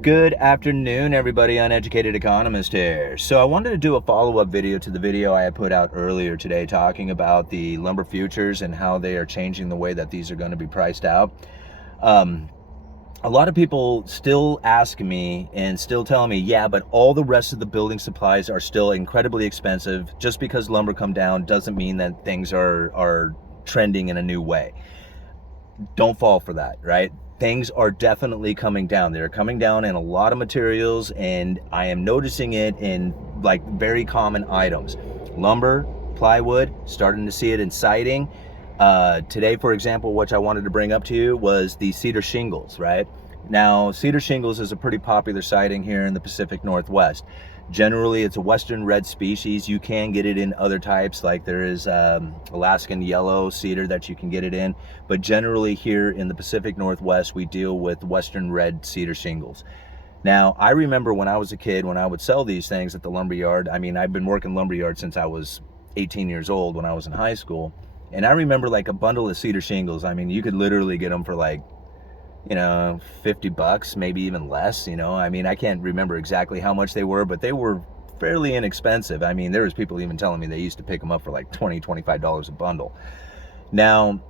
Good afternoon, everybody. Uneducated Economist here. So I wanted to do a follow-up video to the video I had put out earlier today talking about the lumber futures and how they are changing the way that these are going to be priced out. A lot of people still ask me and still tell me, yeah, but all the rest of the building supplies are still incredibly expensive. Just because lumber come down doesn't mean that things are trending in a new way. Don't fall for that, right? Things are definitely coming down. They're coming down in a lot of materials, and I am noticing it in like very common items. Lumber, plywood, starting to see it in siding. Today, for example, which I wanted to bring up to you was the Cedar Shingles, right? Now, Cedar Shingles is a pretty popular siding here in the Pacific Northwest. Generally, it's a Western red species. You can get it in other types, like there is Alaskan yellow cedar that you can get it in. But generally here in the Pacific Northwest, we deal with Western red cedar shingles. Now, I remember when I was a kid, when I would sell these things at the lumberyard. I mean, I've been working lumberyard since I was 18 years old when I was in high school. And I remember like a bundle of cedar shingles. I mean, you could literally get them for like, $50, maybe even less. I mean, I can't remember exactly how much they were, but they were fairly inexpensive. I mean, there was people even telling me they used to pick them up for like $20, $25 a bundle. Now,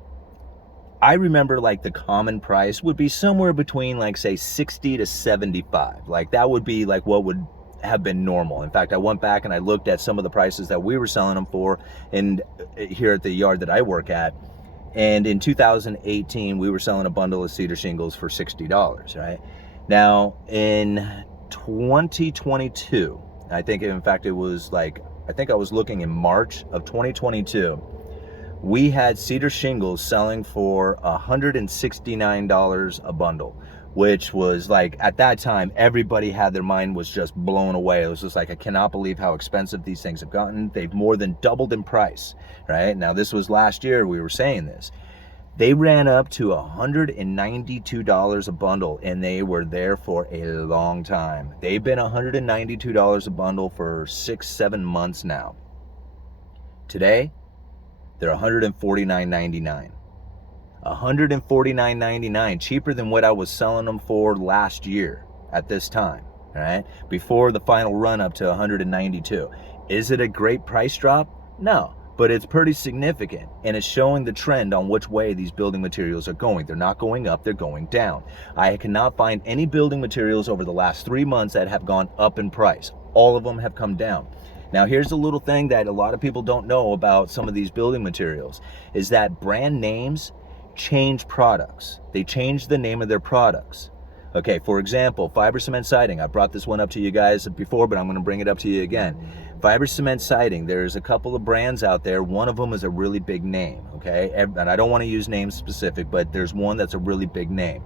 I remember like the common price would be somewhere between like say 60 to 75. Like that would be like what would have been normal. In fact, I went back and I looked at some of the prices that we were selling them for and here at the yard that I work at. And in 2018, we were selling a bundle of cedar shingles for $60, right? Now, in 2022, I think, in fact, it was like, I think I was looking in March of 2022, we had cedar shingles selling for $169 a bundle, which was like, at that time, everybody had their mind was just blown away. It was just like, I cannot believe how expensive these things have gotten. They've more than doubled in price, right? Now, this was last year we were saying this. They ran up to $192 a bundle, and they were there for a long time. They've been $192 a bundle for 6-7 months now. Today, they're $149.99. $149.99, cheaper than what I was selling them for last year at this time, all right? Before the final run up to 192. Is it a great price drop? No, but it's pretty significant, and it's showing the trend on which way these building materials are going. They're not going up, they're going down. I cannot find any building materials over the last 3 months that have gone up in price. All of them have come down. Now, here's a little thing that a lot of people don't know about some of these building materials, is that brand names change products. They change the name of their products. Okay, for example, fiber cement siding. I brought this one up to you guys before, but I'm going to bring it up to you again. Fiber cement siding, there's a couple of brands out there. One of them is a really big name, okay? And I don't want to use names specific, but there's one that's a really big name.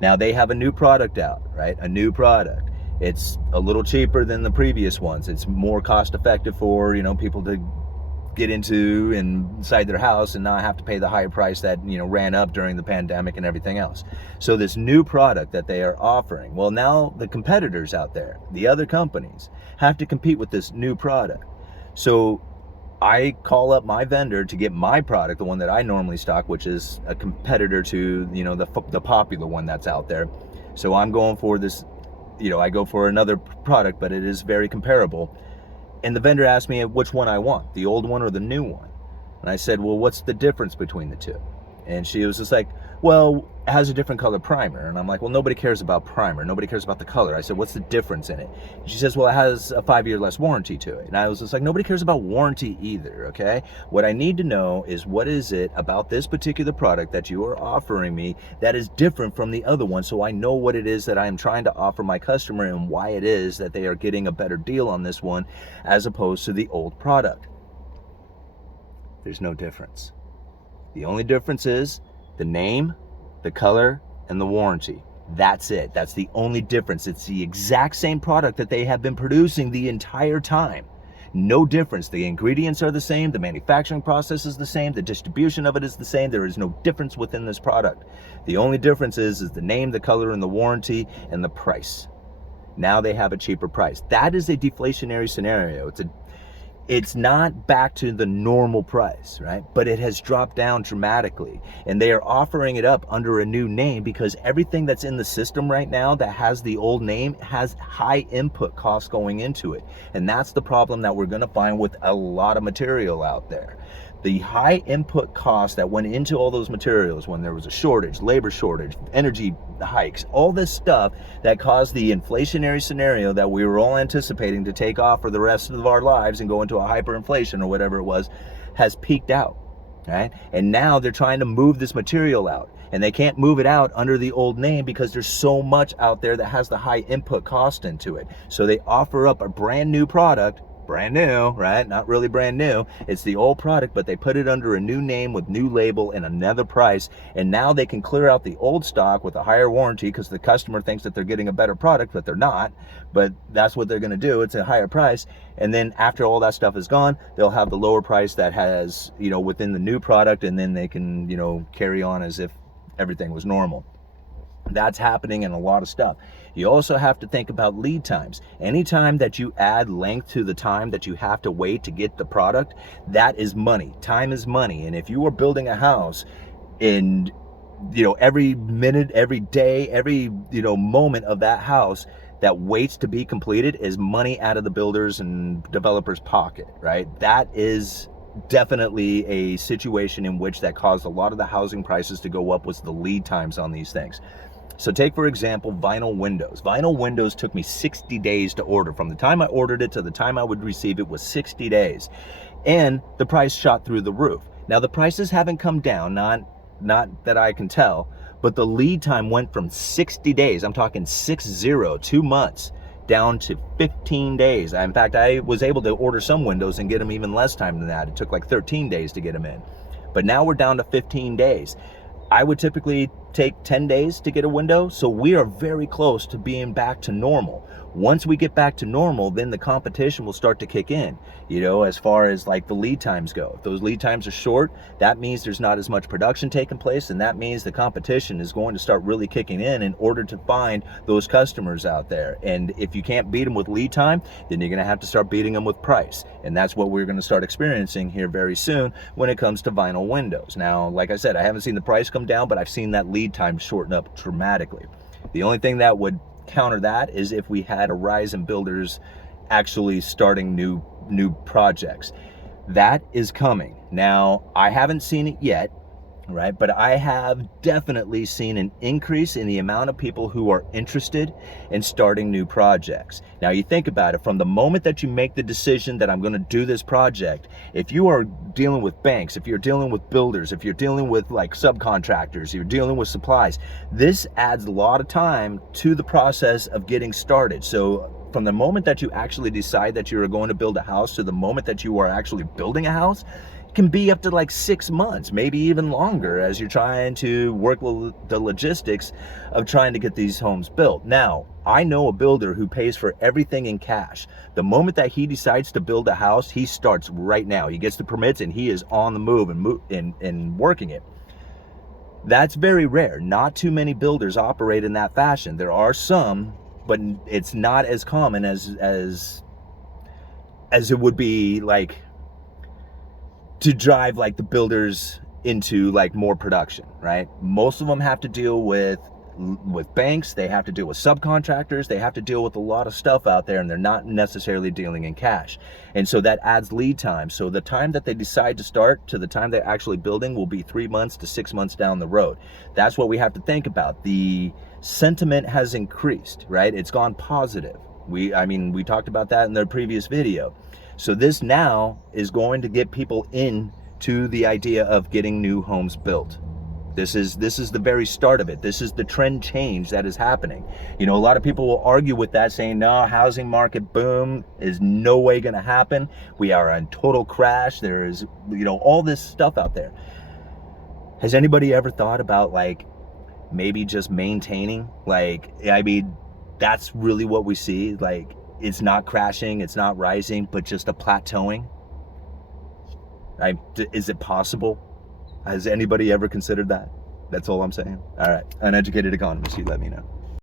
Now, they have a new product out, right? A new product. It's a little cheaper than the previous ones. It's more cost effective for, people to get into inside their house and not have to pay the higher price that ran up during the pandemic and everything else. So this new product that they are offering, well, now the competitors out there, the other companies, have to compete with this new product. So I call up my vendor to get my product, the one that I normally stock, which is a competitor to the popular one that's out there. So I'm going for this, I go for another product, but it is very comparable. And the vendor asked me which one I want, the old one or the new one. And I said, well, what's the difference between the two? And she was just like, well, it has a different color primer. And I'm like, well, nobody cares about primer. Nobody cares about the color. I said, what's the difference in it? And she says, well, it has a 5-year less warranty to it. And I was just like, nobody cares about warranty either, okay? What I need to know is what is it about this particular product that you are offering me that is different from the other one, so I know what it is that I am trying to offer my customer and why it is that they are getting a better deal on this one as opposed to the old product. There's no difference. The only difference is the name, the color, and the warranty. That's it. That's the only difference. It's the exact same product that they have been producing the entire time. No difference. The ingredients are the same. The manufacturing process is the same. The distribution of it is the same. There is no difference within this product. The only difference is the name, the color, and the warranty, and the price. Now they have a cheaper price. That is a deflationary scenario. it's not back to the normal price, right? But it has dropped down dramatically, and they are offering it up under a new name because everything that's in the system right now that has the old name has high input costs going into it. And that's the problem that we're going to find with a lot of material out there. The high input costs that went into all those materials when there was a shortage, labor shortage, energy hikes, all this stuff that caused the inflationary scenario that we were all anticipating to take off for the rest of our lives and go into a hyperinflation or whatever it was, has peaked out, right? And now they're trying to move this material out, and they can't move it out under the old name because there's so much out there that has the high input cost into it. So they offer up a brand new product, brand new, right? Not really brand new. It's the old product, but they put it under a new name with new label and another price. And now they can clear out the old stock with a higher warranty because the customer thinks that they're getting a better product, but they're not. But that's what they're going to do. It's a higher price. And then after all that stuff is gone, they'll have the lower price that has, within the new product. And then they can, carry on as if everything was normal. That's happening in a lot of stuff. You also have to think about lead times. Anytime that you add length to the time that you have to wait to get the product, that is money. Time is money. And if you are building a house and, every minute, every day, every, moment of that house that waits to be completed is money out of the builders and developers' pocket, right? That is definitely a situation in which that caused a lot of the housing prices to go up was the lead times on these things. So take, for example, vinyl windows. Vinyl windows took me 60 days to order. From the time I ordered it to the time I would receive it was 60 days. And the price shot through the roof. Now, the prices haven't come down, not that I can tell, but the lead time went from 60 days, I'm talking 2 months, down to 15 days. In fact, I was able to order some windows and get them even less time than that. It took like 13 days to get them in. But now we're down to 15 days. I would typically take 10 days to get a window, so we are very close to being back to normal. Once we get back to normal, then the competition will start to kick in, as far as like the lead times go. If those lead times are short, that means there's not as much production taking place, and that means the competition is going to start really kicking in order to find those customers out there. And if you can't beat them with lead time, then you're going to have to start beating them with price. And that's what we're going to start experiencing here very soon when it comes to vinyl windows. Now, like I said, I haven't seen the price come down, but I've seen that lead time shorten up dramatically. The only thing that would counter that is if we had a rise in builders actually starting new projects. That is coming. Now, I haven't seen it yet, right? But I have definitely seen an increase in the amount of people who are interested in starting new projects. Now, you think about it, from the moment that you make the decision that I'm going to do this project, if you are dealing with banks, if you're dealing with builders, if you're dealing with like subcontractors, you're dealing with supplies, this adds a lot of time to the process of getting started. So from the moment that you actually decide that you're going to build a house to the moment that you are actually building a house, can be up to like 6 months, maybe even longer, as you're trying to work with the logistics of trying to get these homes built. Now, I know a builder who pays for everything in cash. The moment that he decides to build a house, he starts right now. He gets the permits and he is on the move and working it. That's very rare. Not too many builders operate in that fashion. There are some, but it's not as common as it would be like to drive like the builders into like more production, right? Most of them have to deal with banks, they have to deal with subcontractors, they have to deal with a lot of stuff out there, and they're not necessarily dealing in cash. And so that adds lead time. So the time that they decide to start to the time they're actually building will be 3 months to 6 months down the road. That's what we have to think about. The sentiment has increased, right? It's gone positive. We talked about that in the previous video. So this now is going to get people into the idea of getting new homes built. This is the very start of it. This is the trend change that is happening. A lot of people will argue with that, saying, no, housing market boom is no way going to happen. We are in total crash. There is, all this stuff out there. Has anybody ever thought about like maybe just maintaining? That's really what we see. Like, it's not crashing, it's not rising, but just a plateauing. Is it possible? Has anybody ever considered that? That's all I'm saying. All right, Uneducated Economist, you let me know.